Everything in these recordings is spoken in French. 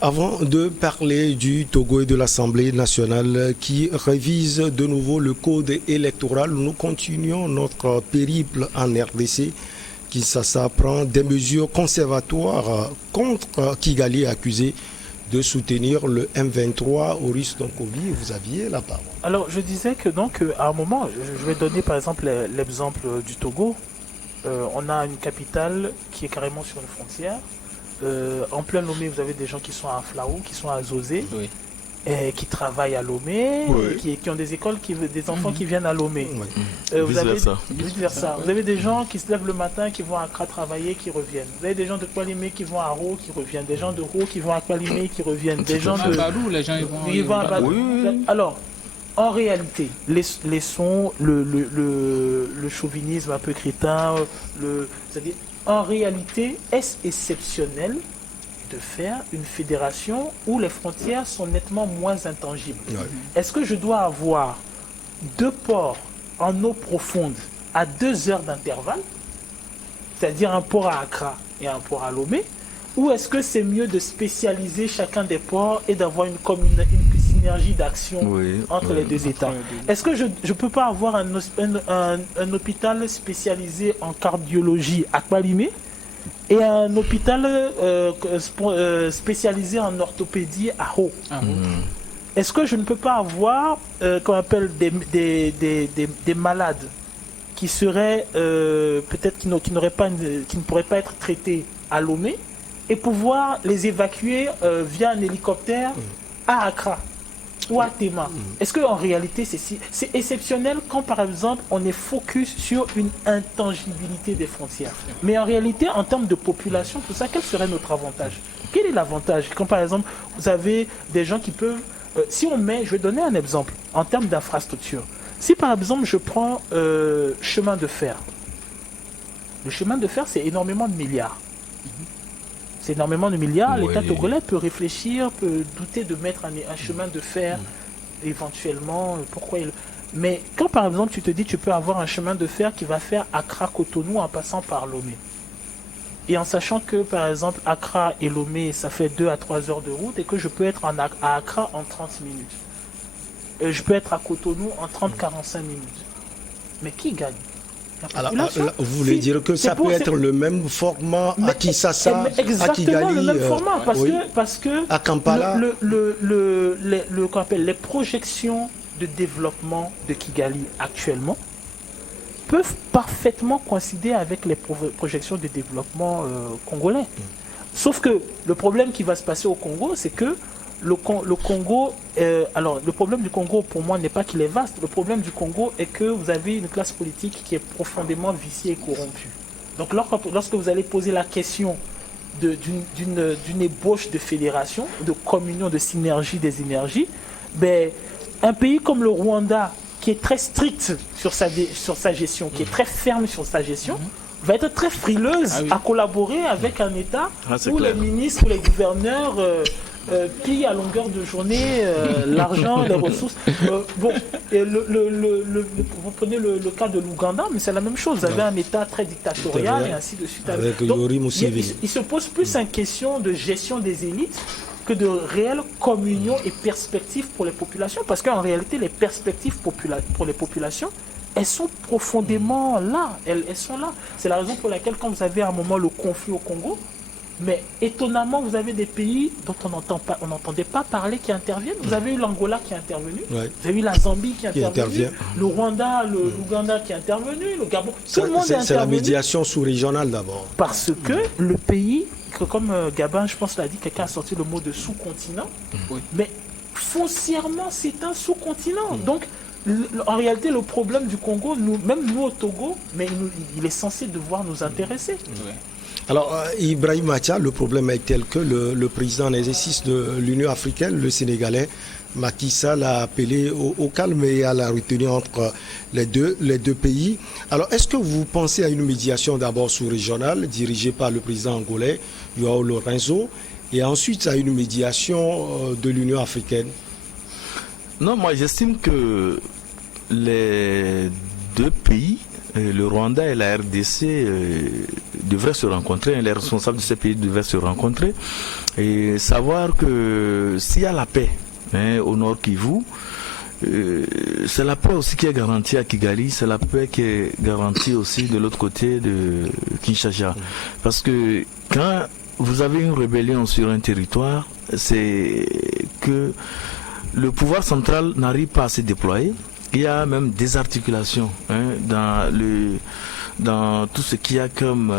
Avant de parler du Togo et de l'Assemblée nationale qui révise de nouveau le code électoral, nous continuons notre périple en RDC. Kinshasa prend des mesures conservatoires contre Kigali accusé de soutenir le M23 au risque d'un Covid. Vous aviez la parole. Alors je disais que donc à un moment, je vais donner par exemple l'exemple du Togo. On a une capitale qui est carrément sur une frontière. En plein Lomé, vous avez des gens qui sont à Flaou, qui sont à Zozé, Oui. et qui travaillent à Lomé, Oui. qui ont des écoles, des enfants qui viennent à Lomé. Oui. Vous avez Vice-versa. vice-versa. Vous avez des gens qui se lèvent le matin, qui vont à Accra travailler, qui reviennent. Vous avez des gens de Kwalimé qui vont à Ro, qui reviennent. Des gens de Ro qui vont à Kwalimé, qui reviennent. Des gens À de... Badou, les gens Ils vont à Badou. Oui. Alors, en réalité, laissons le chauvinisme un peu crétin, c'est-à-dire, en réalité, est-ce exceptionnel de faire une fédération où les frontières sont nettement moins intangibles? Ouais. Est-ce que je dois avoir 2 ports en eau profonde à 2 heures d'intervalle, c'est-à-dire un port à Accra et un port à Lomé, ou est-ce que c'est mieux de spécialiser chacun des ports et d'avoir une synergie d'action Oui. entre les deux États? Est-ce que je ne peux pas avoir un hôpital spécialisé en cardiologie à Kwalimé et un hôpital spécialisé en orthopédie à Ho? Est-ce que je ne peux pas avoir qu'on appelle des malades qui seraient peut-être qui ne pourraient pas être traités à Lomé et pouvoir les évacuer via un hélicoptère à Accra ou à Tema? Est-ce qu'en réalité c'est exceptionnel quand par exemple on est focus sur une intangibilité des frontières? Mais en réalité en termes de population, tout ça, quel serait notre avantage? Quel est l'avantage quand par exemple vous avez des gens qui peuvent... si on met, je vais donner un exemple en termes d'infrastructure. Si par exemple je prends chemin de fer, le chemin de fer c'est énormément de milliards. C'est énormément de milliards. Oui. L'État togolais peut réfléchir, peut douter de mettre un chemin de fer éventuellement. Pourquoi il... Mais quand par exemple tu te dis tu peux avoir un chemin de fer qui va faire Accra-Cotonou en passant par Lomé, et en sachant que par exemple Accra et Lomé ça fait 2 à 3 heures de route et que je peux être à Accra en 30 minutes. Je peux être à Cotonou en 30-45 minutes. Mais qui gagne? La Alors, population. vous voulez dire que ça peut être le même format à Kinshasa, à exactement Kigali, le même format oui, parce que à Kampala. qu'on appelle les projections de développement de Kigali actuellement peuvent parfaitement coïncider avec les projections de développement congolais. Sauf que le problème qui va se passer au Congo, c'est que le Congo, alors le problème du Congo pour moi n'est pas qu'il est vaste, le problème du Congo est que vous avez une classe politique qui est profondément viciée et corrompue. Donc lorsque vous allez poser la question d'une ébauche de fédération, de communion, de synergie des énergies, ben, un pays comme le Rwanda, qui est très strict sur sa gestion, qui est très ferme sur sa gestion, va être très frileuse à collaborer avec un État où clair. les ministres, les gouverneurs pillent à longueur de journée l'argent, les ressources. Vous prenez le cas de l'Ouganda, mais c'est la même chose. Vous avez un État très dictatorial et ainsi de suite. Avec Donc, Yoweri Museveni. il se pose plus une question de gestion des élites que de réelle communion et perspectives pour les populations. Parce qu'en réalité, les perspectives pour les populations, elles sont profondément là. Elles sont là. C'est la raison pour laquelle, quand vous avez à un moment le conflit au Congo, mais étonnamment, vous avez des pays dont on n'entendait pas parler qui interviennent. Vous avez eu l'Angola qui est intervenu, vous avez eu la Zambie qui est intervenue, le Rwanda, l'Ouganda qui est intervenu, le Gabon. Tout le monde est intervenu. C'est la médiation sous-régionale d'abord. Parce que le pays, comme Gabin, je pense, l'a dit, quelqu'un a sorti le mot de sous-continent, mais foncièrement, c'est un sous-continent. Donc, en réalité, le problème du Congo, même nous au Togo, mais il est censé devoir nous intéresser. Alors, Ibrahim Macha, le problème est tel que le président en exercice de l'Union africaine, le Sénégalais, Macky Sall, a appelé au calme et à la retenue entre les deux pays. Alors, est-ce que vous pensez à une médiation d'abord sous-régionale, dirigée par le président angolais, Joao Lourenço, et ensuite à une médiation de l'Union africaine? Non, moi j'estime que les deux pays, le Rwanda et la RDC, devraient se rencontrer, les responsables de ces pays devraient se rencontrer et savoir que s'il y a la paix au Nord Kivu, c'est la paix aussi qui est garantie à Kigali, c'est la paix qui est garantie aussi de l'autre côté de Kinshasa. Parce que quand vous avez une rébellion sur un territoire, c'est que le pouvoir central n'arrive pas à se déployer. Il y a même des articulations dans tout ce qu'il y a comme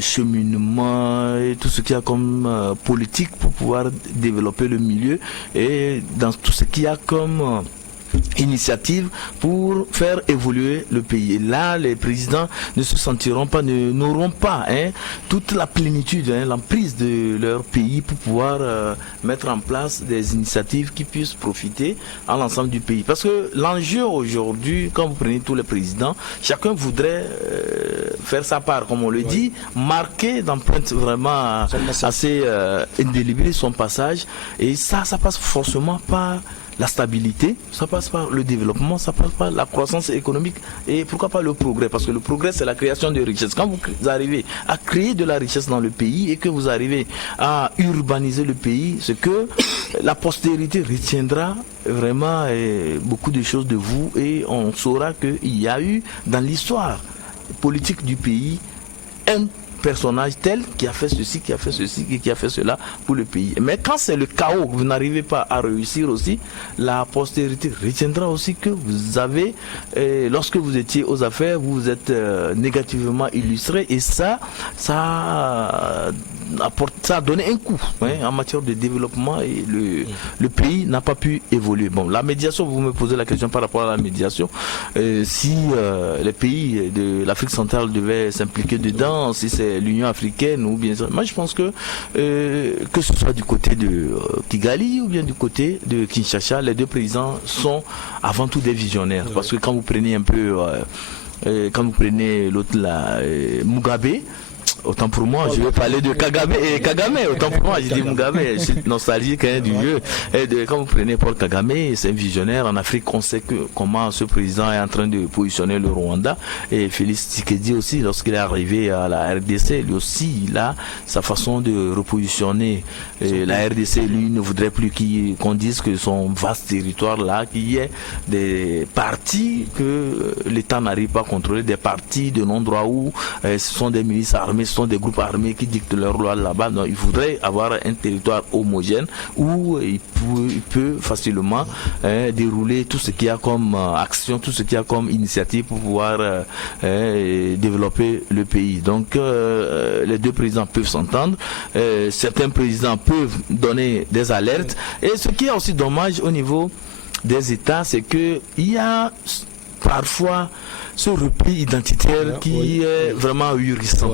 cheminement et tout ce qu'il y a comme politique pour pouvoir développer le milieu et dans tout ce qu'il y a comme initiative pour faire évoluer le pays. Et là, les présidents ne se sentiront pas, n'auront pas toute la plénitude, l'emprise de leur pays pour pouvoir mettre en place des initiatives qui puissent profiter à l'ensemble du pays. Parce que l'enjeu aujourd'hui, quand vous prenez tous les présidents, chacun voudrait faire sa part, comme on le dit, marquer d'empreinte vraiment assez indélébile son passage. Et ça passe forcément par la stabilité, ça passe par le développement, ça passe par la croissance économique et pourquoi pas le progrès, parce que le progrès c'est la création de richesses. Quand vous arrivez à créer de la richesse dans le pays et que vous arrivez à urbaniser le pays, c'est que la postérité retiendra vraiment beaucoup de choses de vous et on saura qu'il y a eu dans l'histoire politique du pays un personnage tel qui a fait ceci, qui a fait ceci, qui a fait cela pour le pays. Mais quand c'est le chaos, vous n'arrivez pas à réussir aussi, la postérité retiendra aussi que vous avez, lorsque vous étiez aux affaires, vous êtes négativement illustré et ça a donné un coup en matière de développement et le pays n'a pas pu évoluer. Bon, la médiation, vous me posez la question par rapport à la médiation, si les pays de l'Afrique centrale devaient s'impliquer dedans, si c'est l'Union africaine ou bien ça. Moi je pense que ce soit du côté de Kigali ou bien du côté de Kinshasa, les deux présidents sont avant tout des visionnaires. Parce que quand vous prenez un peu, quand vous prenez l'autre là, Mugabe, autant pour moi, je vais parler de Kagame, autant pour moi, je dis Mugabe, je suis nostalgique du vieux. Quand vous prenez Paul Kagame, c'est un visionnaire. En Afrique, on sait comment ce président est en train de positionner le Rwanda. Et Félix Tshisekedi aussi, lorsqu'il est arrivé à la RDC, lui aussi, il a sa façon de repositionner la RDC. Lui ne voudrait plus qu'on dise que son vaste territoire là, qu'il y ait des partis que l'État n'arrive pas à contrôler, des partis de non-droit où ce sont des milices armées, ce sont des groupes armés qui dictent leurs lois là-bas. Non, il faudrait avoir un territoire homogène où il peut facilement dérouler tout ce qu'il y a comme action, tout ce qu'il y a comme initiative pour pouvoir développer le pays. Donc les deux présidents peuvent s'entendre, certains présidents peuvent donner des alertes et ce qui est aussi dommage au niveau des États, c'est que il y a parfois ce repli identitaire qui est vraiment ahurissant.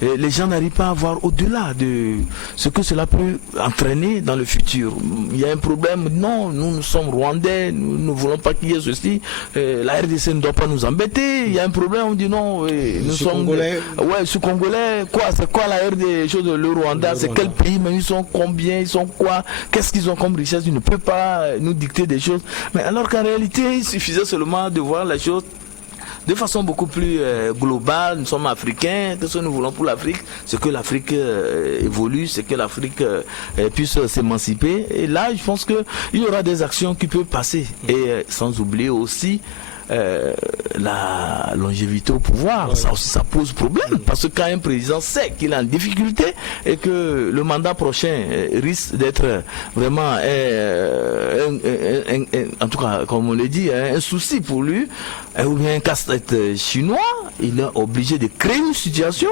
Et les gens n'arrivent pas à voir au-delà de ce que cela peut entraîner dans le futur. Il y a un problème, non, nous sommes Rwandais, nous ne voulons pas qu'il y ait ceci, la RDC ne doit pas nous embêter, il y a un problème, on dit non, nous sommes Congolais. Congolais, quoi, c'est quoi la RDC, le Rwanda, c'est quel pays, mais ils sont combien, ils sont quoi, qu'est-ce qu'ils ont comme richesse, ils ne peuvent pas nous dicter des choses. Mais alors qu'en réalité, il suffisait seulement de voir la chose de façon beaucoup plus globale. Nous sommes africains, qu'est-ce que nous voulons pour l'Afrique? C'est que l'Afrique évolue, c'est que l'Afrique puisse s'émanciper. Et là, je pense qu'il y aura des actions qui peuvent passer. Et sans oublier aussi la longévité au pouvoir, ça aussi ça pose problème, parce que quand un président sait qu'il est en difficulté et que le mandat prochain risque d'être vraiment en tout cas comme on le dit, un souci pour lui, ou bien un casse-tête chinois, il est obligé de créer une situation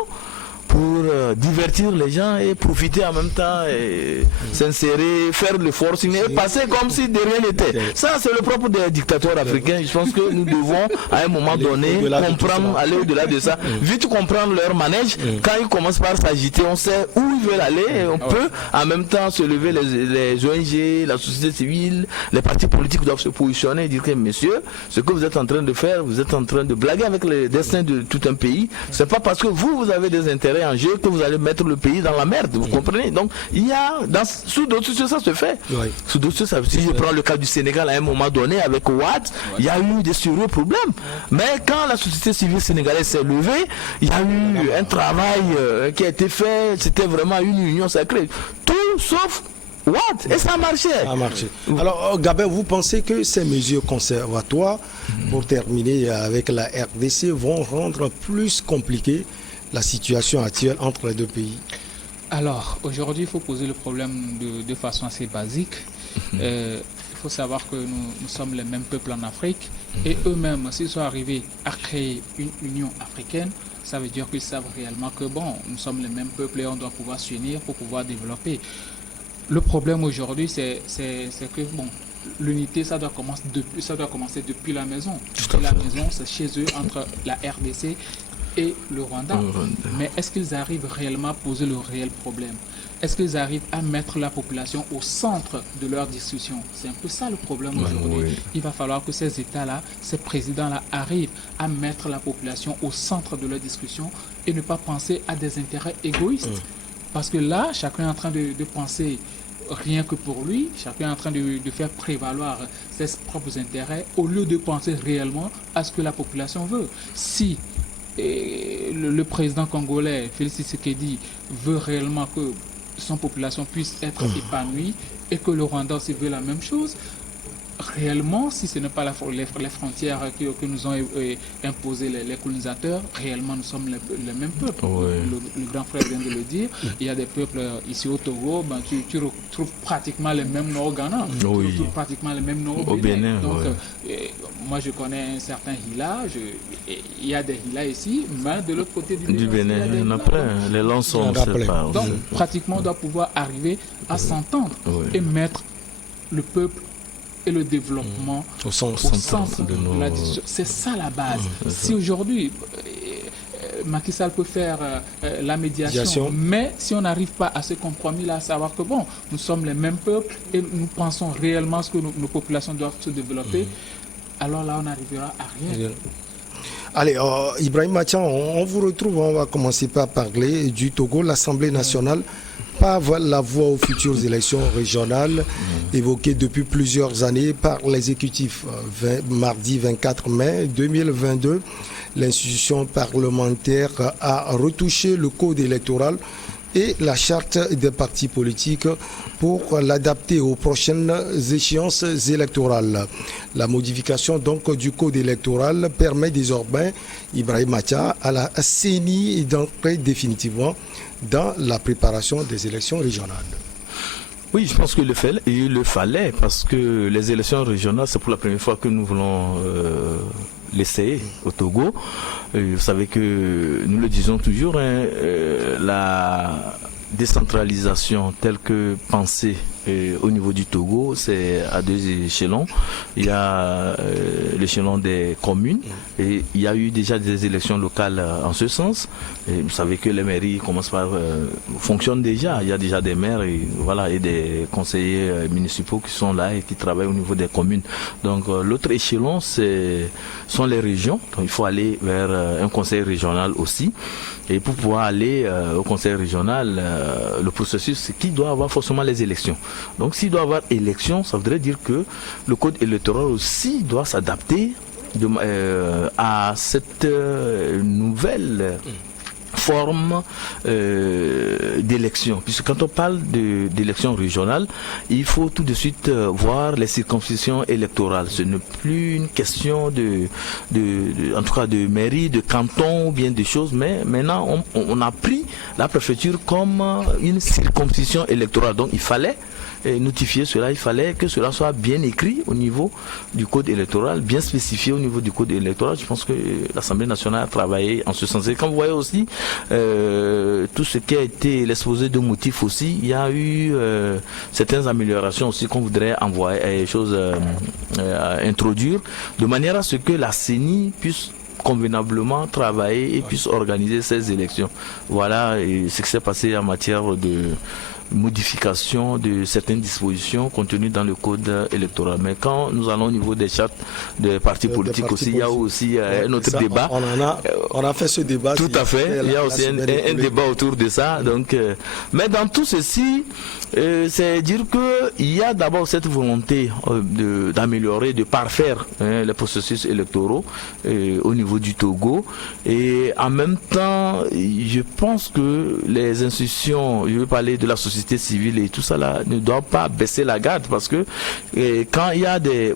pour divertir les gens et profiter en même temps et s'insérer, faire le forcing et passer comme si de rien n'était. Ça, c'est le propre des dictateurs africains. Je pense que nous devons, à un moment donné, comprendre, aller au-delà de ça, vite comprendre leur manège. Quand ils commencent par s'agiter, on sait où ils veulent aller et on peut en même temps se lever les ONG, la société civile, les partis politiques doivent se positionner et dire que, messieurs, ce que vous êtes en train de faire, vous êtes en train de blaguer avec le destin de tout un pays. C'est pas parce que vous avez des intérêts intérêts en jeu que vous allez mettre le pays dans la merde, vous comprenez? Donc, il y a, sous d'autres choses, ça se fait. Oui. Sous d'autres choses, si je prends le cas du Sénégal, à un moment donné, avec Ouad, il y a eu des sérieux problèmes. Mais quand la société civile sénégalaise s'est levée, il y a eu un travail qui a été fait, c'était vraiment une union sacrée. Tout sauf Ouad, et ça a marché. Ça a marché. Alors, Gabin, vous pensez que ces mesures conservatoires, pour terminer avec la RDC, vont rendre plus compliquée la situation actuelle entre les deux pays? Alors, aujourd'hui, il faut poser le problème de façon assez basique. Il faut savoir que nous sommes les mêmes peuples en Afrique et eux-mêmes, s'ils sont arrivés à créer une Union africaine, ça veut dire qu'ils savent réellement que bon, nous sommes les mêmes peuples et on doit pouvoir s'unir pour pouvoir développer. Le problème aujourd'hui, c'est que bon, l'unité, ça doit commencer depuis la maison. Depuis la maison, c'est chez eux, entre la RDC et le Rwanda. Mais est-ce qu'ils arrivent réellement à poser le réel problème? Est-ce qu'ils arrivent à mettre la population au centre de leur discussion? C'est un peu ça le problème aujourd'hui. Oui. Il va falloir que ces États-là, ces présidents-là arrivent à mettre la population au centre de leur discussion et ne pas penser à des intérêts égoïstes. Parce que là, chacun est en train de penser rien que pour lui, chacun est en train de faire prévaloir ses propres intérêts au lieu de penser réellement à ce que la population veut. Si le président congolais, Félix Tshisekedi, veut réellement que son population puisse être épanouie et que le Rwanda aussi veut la même chose, réellement, si ce n'est pas les frontières que nous ont imposées les colonisateurs, réellement nous sommes les mêmes peuples. Le grand frère vient de le dire. Il y a des peuples ici au Togo, ben, tu retrouves pratiquement les mêmes Nord au Ghana, tu retrouves pratiquement les mêmes Nord au Bénin. Donc, moi je connais un certain Hila, il y a des Hila ici, mais de l'autre côté du Bénin, il y en a plein. Les langues sont séparées. Donc, pratiquement, on doit pouvoir arriver à s'entendre et mettre le peuple et le développement au centre de la discussion. C'est ça la base. Si aujourd'hui Macky Sall peut faire la médiation, mais si on n'arrive pas à ce compromis-là, à savoir que bon, nous sommes les mêmes peuples et nous pensons réellement ce que nos populations doivent se développer, alors là on n'arrivera à rien. Allez, Ibrahim Mathian, on vous retrouve, on va commencer par parler du Togo. L'Assemblée nationale par la voie aux futures élections régionales évoquées depuis plusieurs années par l'exécutif. Mardi 24 mai 2022, l'institution parlementaire a retouché le code électoral et la charte des partis politiques pour l'adapter aux prochaines échéances électorales. La modification donc du code électoral permet désormais, Ibrahim Mathian, à la CENI d'entrer définitivement dans la préparation des élections régionales. Oui, je pense qu'il le fallait parce que les élections régionales, c'est pour la première fois que nous voulons l'essayer au Togo. Vous savez que nous le disons toujours, la décentralisation telle que pensée au niveau du Togo, c'est à deux échelons. Il y a l'échelon des communes et il y a eu déjà des élections locales en ce sens. Et vous savez que les mairies commencent par fonctionnent déjà. Il y a déjà des maires et voilà et des conseillers municipaux qui sont là et qui travaillent au niveau des communes. Donc l'autre échelon sont les régions. Donc il faut aller vers un conseil régional aussi. Et pour pouvoir aller au conseil régional, le processus, c'est qu'il doit avoir forcément les élections. Donc s'il doit y avoir élection, ça voudrait dire que le code électoral aussi doit s'adapter à cette nouvelle forme d'élection. Puisque quand on parle d'élection régionale, il faut tout de suite voir les circonscriptions électorales. Ce n'est plus une question en tout cas de mairie, de canton ou bien des choses, mais maintenant on a pris la préfecture comme une circonscription électorale. Donc il fallait notifier cela, il fallait que cela soit bien écrit au niveau du code électoral, bien spécifié au niveau du code électoral. Je pense que l'Assemblée nationale a travaillé en ce sens. Et quand vous voyez aussi tout ce qui a été l'exposé de motifs aussi, il y a eu certaines améliorations aussi qu'on voudrait introduire, de manière à ce que la CENI puisse convenablement travailler et puisse organiser ces élections. Voilà ce qui s'est passé en matière modification de certaines dispositions contenues dans le code électoral. Mais quand nous allons au niveau des chartes des partis politiques aussi, il y a aussi un autre débat. On a fait ce débat. Tout à fait. Il y a aussi un débat autour de ça. Donc, mais dans tout ceci, c'est dire qu'il y a d'abord cette volonté d'améliorer, de parfaire les processus électoraux au niveau du Togo. Et en même temps, je pense que les institutions, je veux parler de la société civile et tout ça là, ne doivent pas baisser la garde, parce que quand il y a des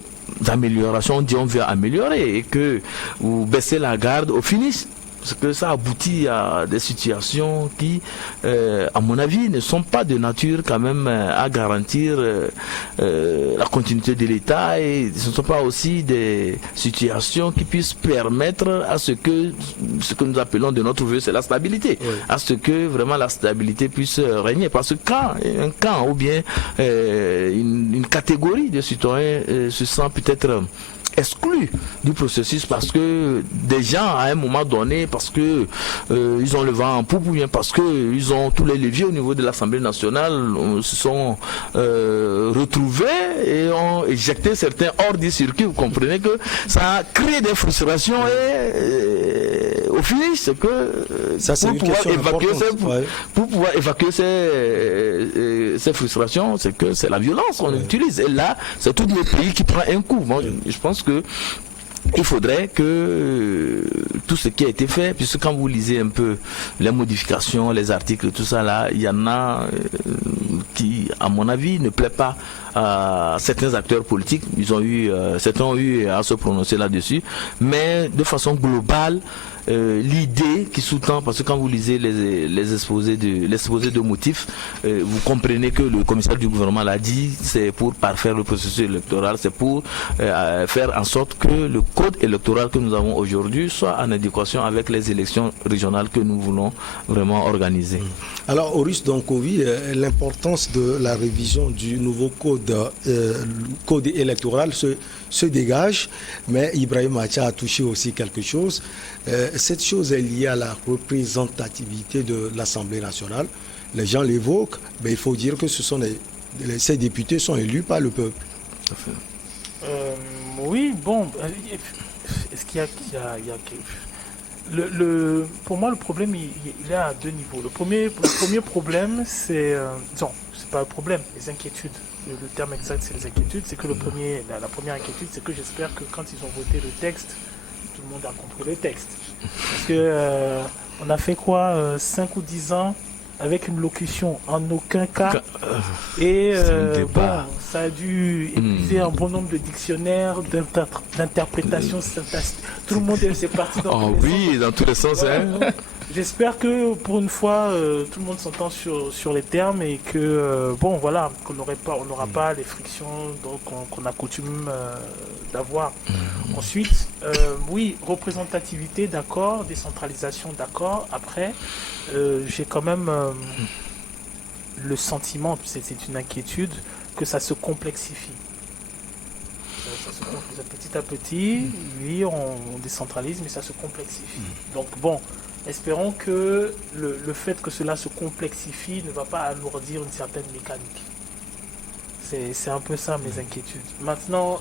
améliorations, on dit on veut améliorer, et que vous baissez la garde au finish, parce que ça aboutit à des situations qui, à mon avis, ne sont pas de nature quand même à garantir la continuité de l'État, et ce ne sont pas aussi des situations qui puissent permettre à ce que nous appelons de notre vœu, c'est la stabilité, oui. À ce que vraiment la stabilité puisse régner, parce que quand un camp ou bien une catégorie de citoyens se sent peut-être exclus du processus, parce que des gens à un moment donné, parce que ils ont le vent en poupe, ou bien parce que ils ont tous les leviers au niveau de l'Assemblée nationale, se sont retrouvés et ont éjecté certains hors du circuit. Vous comprenez que ça a créé des frustrations, et au finish, c'est que ça, pour pouvoir évacuer ces frustrations, c'est que c'est la violence qu'on utilise, et là c'est tout le pays qui prend un coup. Moi, je pense que il faudrait que tout ce qui a été fait, puisque quand vous lisez un peu les modifications, les articles, tout ça là, il y en a qui, à mon avis, ne plaît pas à certains acteurs politiques. Certains ont eu à se prononcer là-dessus, mais de façon globale, l'idée qui sous-tend, parce que quand vous lisez l'exposé de motifs, vous comprenez que le commissaire du gouvernement l'a dit, c'est pour parfaire le processus électoral, c'est pour faire en sorte que le code électoral que nous avons aujourd'hui soit en adéquation avec les élections régionales que nous voulons vraiment organiser. Alors, Auris Donkovi, l'importance de la révision du nouveau code électoral se dégage, mais Ibrahim Acha a touché aussi quelque chose. Cette chose est liée à la représentativité de l'Assemblée nationale. Les gens l'évoquent, mais il faut dire que ces députés sont élus par le peuple. Oui, bon, est-ce qu'il y a pour moi, le problème, il est à deux niveaux. Le premier problème, c'est... non, c'est pas un problème, les inquiétudes. Le terme exact, c'est les inquiétudes. C'est que la première inquiétude, c'est que j'espère que quand ils ont voté le texte, tout le monde a compris le texte. Parce que on a fait quoi 5 ou 10 ans avec une locution en aucun cas. Et ça a dû épuiser un bon nombre de dictionnaires, d'interprétations. Tout le monde est parti dans tous les sens. J'espère que pour une fois, tout le monde s'entend sur les termes, et que qu'on n'aura pas les frictions qu'on a coutume d'avoir. Ensuite, oui, représentativité, d'accord, décentralisation, d'accord. Après, j'ai quand même le sentiment, c'est une inquiétude, que ça se complexifie. Petit à petit, oui, on décentralise, mais ça se complexifie. Donc bon, espérons que le fait que cela se complexifie ne va pas alourdir une certaine mécanique. C'est un peu ça mes inquiétudes. Maintenant,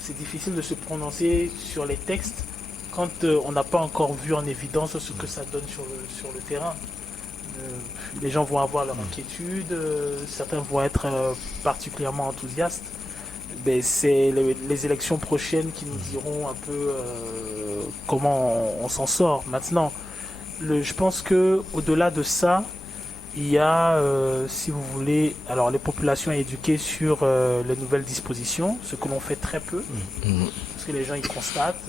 c'est difficile de se prononcer sur les textes quand on n'a pas encore vu en évidence ce que ça donne sur le terrain. Les gens vont avoir leur inquiétude, certains vont être particulièrement enthousiastes. Ben, c'est les élections prochaines qui nous diront un peu comment on s'en sort. Maintenant, je pense que au-delà de ça, il y a, si vous voulez, alors les populations éduquées sur les nouvelles dispositions, ce que l'on fait très peu, parce que les gens ils constatent,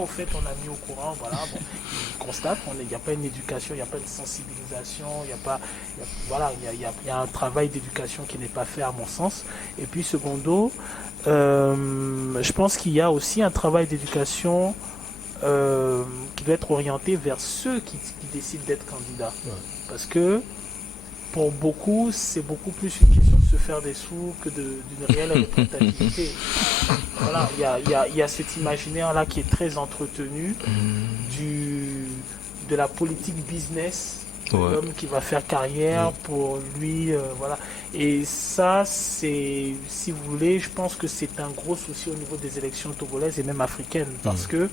au fait on a mis au courant, ils constatent, il n'y a pas une éducation, il n'y a pas une sensibilisation, il y a un travail d'éducation qui n'est pas fait à mon sens. Et puis secondo, je pense qu'il y a aussi un travail d'éducation qui doit être orienté vers ceux qui décident d'être candidats. Parce que pour beaucoup, c'est beaucoup plus une question de se faire des sous que d'une réelle représentativité. Voilà, il y a cet imaginaire-là qui est très entretenu de la politique business l'homme qui va faire carrière pour lui, voilà. Et ça, c'est, si vous voulez, je pense que c'est un gros souci au niveau des élections togolaises et même africaines, parce que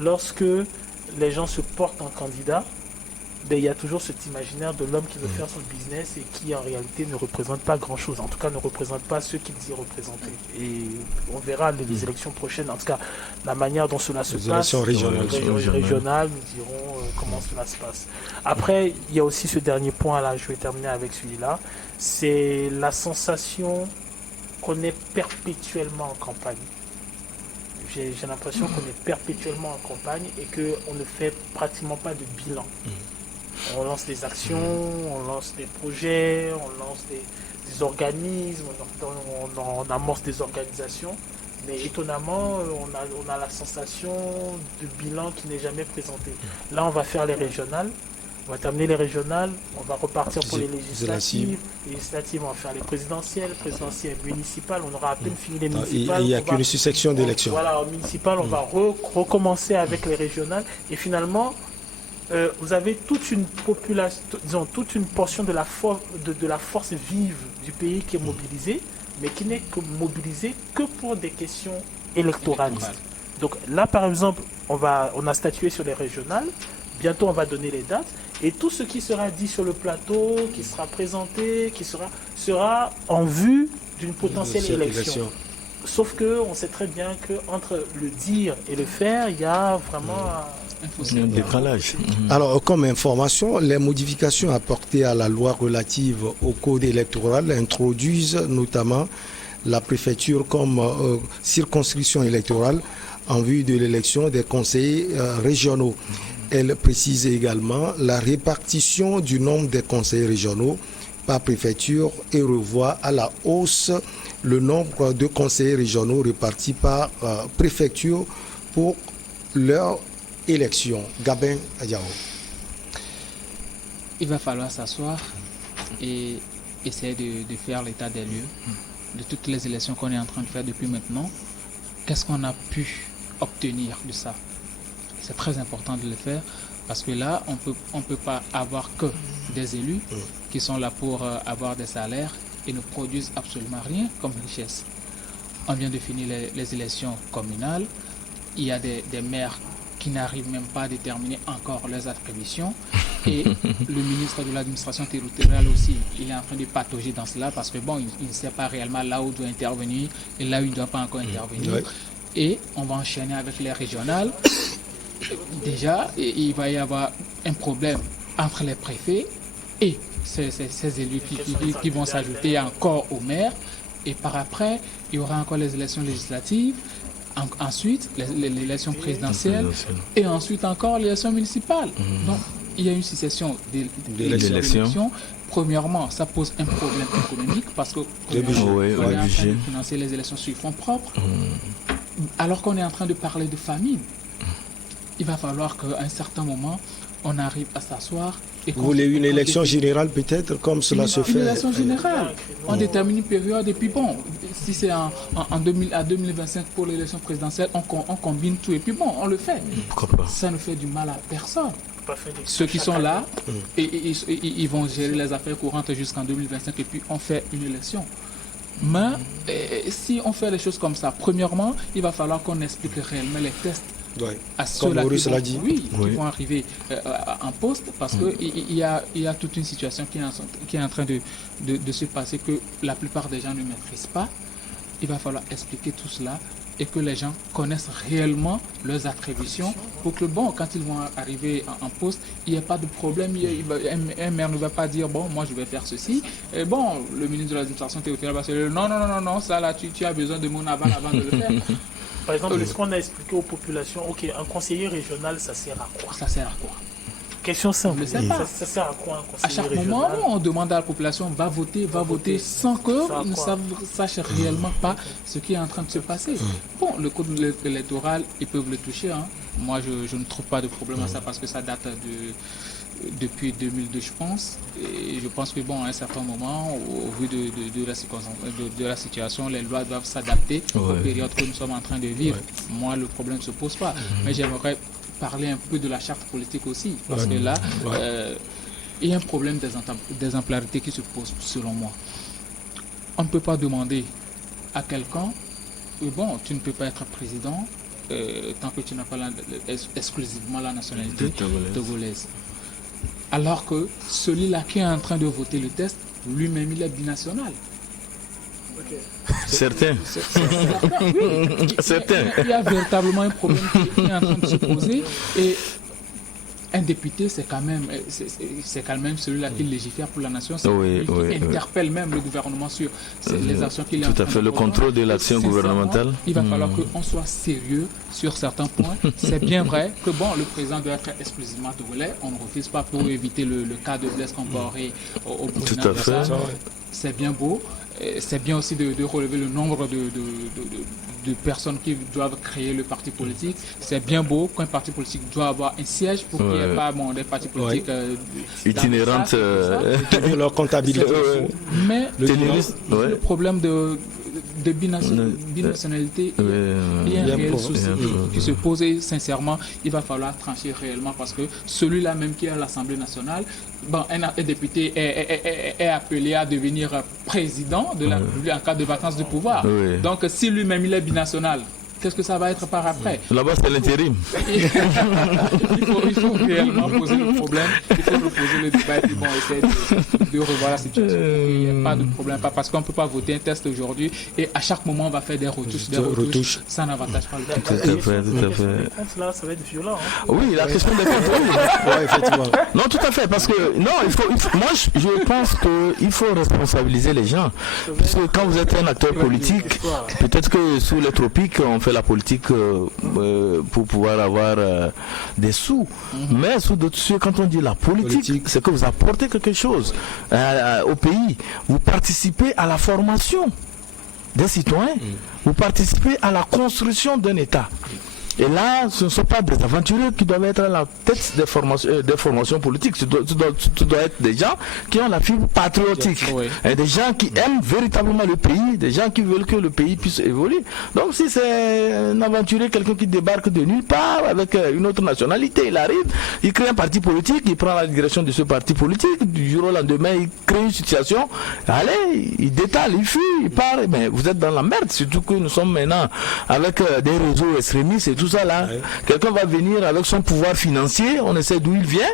lorsque les gens se portent en candidat, ben, il y a toujours cet imaginaire de l'homme qui veut faire son business et qui en réalité ne représente pas grand-chose, en tout cas ne représente pas ceux qu'il dit représenter. Et on verra les élections prochaines, en tout cas la manière dont cela se passe, élections régionales. régionales, nous dirons comment cela se passe. Après, il y a aussi ce dernier point là, je vais terminer avec celui-là, c'est la sensation qu'on est perpétuellement en campagne. J'ai l'impression qu'on est perpétuellement en campagne et qu'on ne fait pratiquement pas de bilan. On lance des actions, on lance des projets, on lance des organismes, on amorce des organisations, mais étonnamment, on a la sensation de bilan qui n'est jamais présenté. Là, on va faire les régionales, on va terminer les régionales, on va repartir pour les législatives, on va faire les présidentielles municipales, on aura à peine fini les municipales. Il n'y a qu'une section d'élections. Voilà, en municipal, on va recommencer avec les régionales, et finalement, vous avez toute une population, disons, toute une portion de la force vive du pays qui est mobilisée, mais qui n'est mobilisée que pour des questions électoralistes. Donc là, par exemple, on a statué sur les régionales, bientôt on va donner les dates, et tout ce qui sera dit sur le plateau, qui sera présenté, sera en vue d'une potentielle élection. Sauf qu'on sait très bien qu'entre le dire et le faire, il y a vraiment un décalage. Alors, comme information, les modifications apportées à la loi relative au code électoral introduisent notamment la préfecture comme circonscription électorale en vue de l'élection des conseillers régionaux. Elle précise également la répartition du nombre des conseillers régionaux par préfecture et revoit à la hausse le nombre de conseillers régionaux répartis par préfecture pour leur élection. Gabin Adiao. Il va falloir s'asseoir et essayer de faire l'état des lieux de toutes les élections qu'on est en train de faire depuis maintenant. Qu'est-ce qu'on a pu obtenir de ça? C'est très important de le faire parce que là, on peut pas avoir que des élus qui sont là pour avoir des salaires et ne produisent absolument rien comme richesse. On vient de finir les élections communales. Il y a des maires qui n'arrivent même pas à déterminer encore leurs attributions. Et le ministre de l'administration territoriale aussi, il est en train de patauger dans cela parce que bon, il ne sait pas réellement là où il doit intervenir et là où il ne doit pas encore intervenir. Oui. Et on va enchaîner avec les régionales. Déjà, il va y avoir un problème entre les préfets et ces élus qui vont s'ajouter encore aux maires. Et par après, il y aura encore les élections législatives. Ensuite, l'élection présidentielle et ensuite encore l'élection municipale. Donc, il y a une succession d'élections. Premièrement, ça pose un problème économique parce que on est en train de financer les élections sur fonds propres. Alors qu'on est en train de parler de famine, il va falloir qu'à un certain moment, on arrive à s'asseoir. Vous voulez une élection générale peut-être, comme cela se fait? Une élection générale. On détermine une période et puis bon, si c'est à 2025 pour l'élection présidentielle, on combine tout et puis bon, on le fait. Pourquoi pas? Ça ne fait du mal à personne. Ceux qui sont là, ils vont gérer les affaires courantes jusqu'en 2025 et puis on fait une élection. Mais si on fait les choses comme ça, premièrement, il va falloir qu'on explique réellement les tests à ceux-là qui vont arriver en poste parce qu'il y a toute une situation qui est en train de se passer que la plupart des gens ne maîtrisent pas. Il va falloir expliquer tout cela et que les gens connaissent réellement leurs attributions pour que, bon, quand ils vont arriver en poste, il n'y ait pas de problème. Un maire ne va pas dire, bon, moi je vais faire ceci. Et bon, le ministre de l'administration territoriale va se dire, non, ça là, tu as besoin de mon aval avant de le faire. Par exemple, est-ce qu'on a expliqué aux populations, ok, un conseiller régional, ça sert à quoi? Ça sert à quoi? Question simple. Ça sert à quoi un conseiller à chaque régional? moment, on demande à la population, va voter, sans qu'ils ne sachent réellement pas ce qui est en train de se passer. Bon, le code électoral, ils peuvent le toucher. Hein. Moi, je ne trouve pas de problème à ça parce que ça date depuis 2002, je pense. Et je pense que, bon, à un certain moment, au vu de la situation, les lois doivent s'adapter aux périodes que nous sommes en train de vivre. Moi, le problème ne se pose pas. Mais j'aimerais parler un peu de la charte politique aussi. Parce que là, il y a un problème d'exemplarité qui se pose selon moi. On ne peut pas demander à quelqu'un, bon, tu ne peux pas être président tant que tu n'as pas exclusivement la nationalité togolaise. Alors que celui-là qui est en train de voter le test, lui-même, il est binational. Certains. Oui. Certains. Il y a véritablement un problème qui est en train de se poser. Et un député, c'est quand même celui-là qui légifère pour la nation, c'est lui qui interpelle même le gouvernement sur les actions qu'il a. Tout à fait, le contrôle de l'action gouvernementale. Il va falloir qu'on soit sérieux sur certains points. C'est bien vrai que bon, le président doit être exclusivement togolais, on ne refuse pas pour éviter le cas de Blaise Compaoré au Burkina Faso. C'est bien beau. C'est bien aussi de relever le nombre de personnes qui doivent créer le parti politique. C'est bien beau qu'un parti politique doit avoir un siège pour qu'il n'y ait pas des partis politiques itinérantes, leur comptabilité. Mais le problème de binationalité, il y a un réel souci qui se pose et sincèrement, il va falloir trancher réellement parce que celui-là même qui est à l'Assemblée nationale, bon, un député est appelé à devenir président de la République en cas de vacance de pouvoir. Donc si lui-même il est binational, qu'est-ce que ça va être par après? Là-bas, c'est l'intérim. Il faut réellement poser le problème, il faut poser le débat et puis bon, essayer de revoir la situation. Il n'y a pas de problème, parce qu'on ne peut pas voter un test aujourd'hui et à chaque moment on va faire des retouches. Ça n'avantage pas le tout à fait. Là, ça va être violent. Oui, la question des comptes, effectivement. Non, tout à fait, parce que non, moi je pense qu'il faut responsabiliser les gens. Parce que quand vous êtes un acteur politique, peut-être que sous les tropiques, on fait la politique pour pouvoir avoir des sous. Mais sous d'autres cieux, quand on dit la politique, c'est que vous apportez quelque chose au pays. Vous participez à la formation des citoyens. Vous participez à la construction d'un État. Et là, ce ne sont pas des aventuriers qui doivent être à la tête des formations politiques. Ce doit être des gens qui ont la fibre patriotique. Et des gens qui aiment véritablement le pays, des gens qui veulent que le pays puisse évoluer. Donc si c'est un aventurier, quelqu'un qui débarque de nulle part avec une autre nationalité, il arrive, il crée un parti politique, il prend la direction de ce parti politique, du jour au lendemain, il crée une situation, allez, il détale, il fuit, il part, mais vous êtes dans la merde, surtout que nous sommes maintenant avec des réseaux extrémistes et tout ça là. Quelqu'un va venir avec son pouvoir financier, on essaie d'où il vient,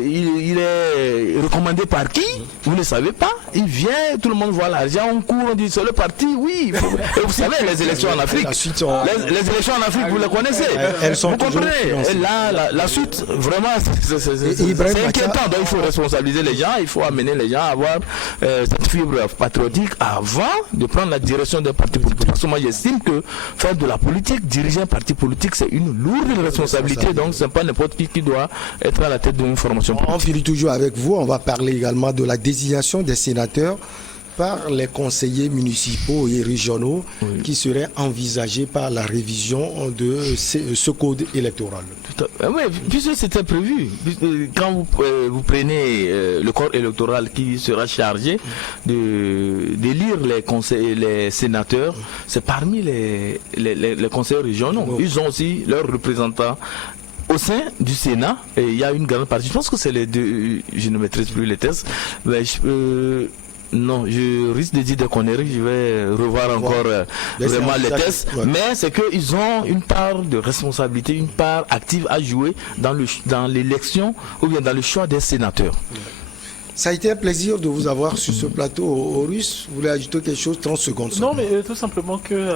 il est recommandé par qui, vous ne savez pas, il vient, tout le monde voit l'argent, on court, on dit c'est le parti, oui. Et vous savez, les élections en Afrique, les élections en Afrique, vous les connaissez, elles sont, vous comprenez. Et là, la suite, vraiment, c'est inquiétant. Donc il faut responsabiliser les gens, il faut amener les gens à avoir cette fibre patriotique avant de prendre la direction d'un parti politique. Parce que moi j'estime que faire de la politique, diriger un parti politique, c'est une lourde responsabilité, donc c'est pas n'importe qui doit être à la tête d'une formation politique. On finit toujours avec vous, on va parler également de la désignation des sénateurs par les conseillers municipaux et régionaux qui seraient envisagés par la révision de ce code électoral. Oui, puisque c'était prévu. Quand vous prenez le corps électoral qui sera chargé d'élire les sénateurs, c'est parmi les conseillers régionaux. Ils ont aussi leurs représentants. Au sein du Sénat, il y a une grande partie, je pense que c'est les deux, je ne maîtrise plus les tests, mais non, je risque de dire des conneries, je vais revoir encore vraiment les tests, mais c'est qu'ils ont une part de responsabilité, une part active à jouer dans l'élection ou bien dans le choix des sénateurs. Ça a été un plaisir de vous avoir sur ce plateau au Russe. Vous voulez ajouter quelque chose? 30 secondes. Non, mais tout simplement que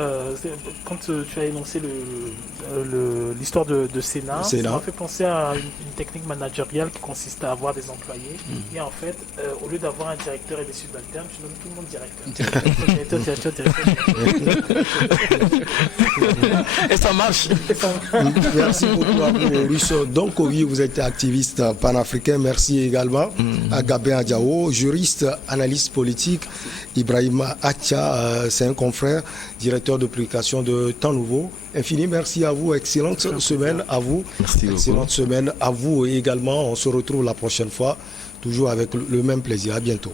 quand tu as énoncé l'histoire de Sénat, ça m'a fait penser à une technique managériale qui consiste à avoir des employés. Et en fait, au lieu d'avoir un directeur et des subalternes, tu nommes tout le monde directeur. Et ça marche. Merci beaucoup à vous, Russe. Donc, oui, vous êtes activiste panafricain. Merci également à Gabin Adjao, juriste, analyste politique. Ibrahim Acha, c'est un confrère, directeur de publication de Temps Nouveau. Infini merci à vous, excellente semaine à vous. Merci excellente beaucoup. Semaine à vous également. On se retrouve la prochaine fois, toujours avec le même plaisir. À bientôt.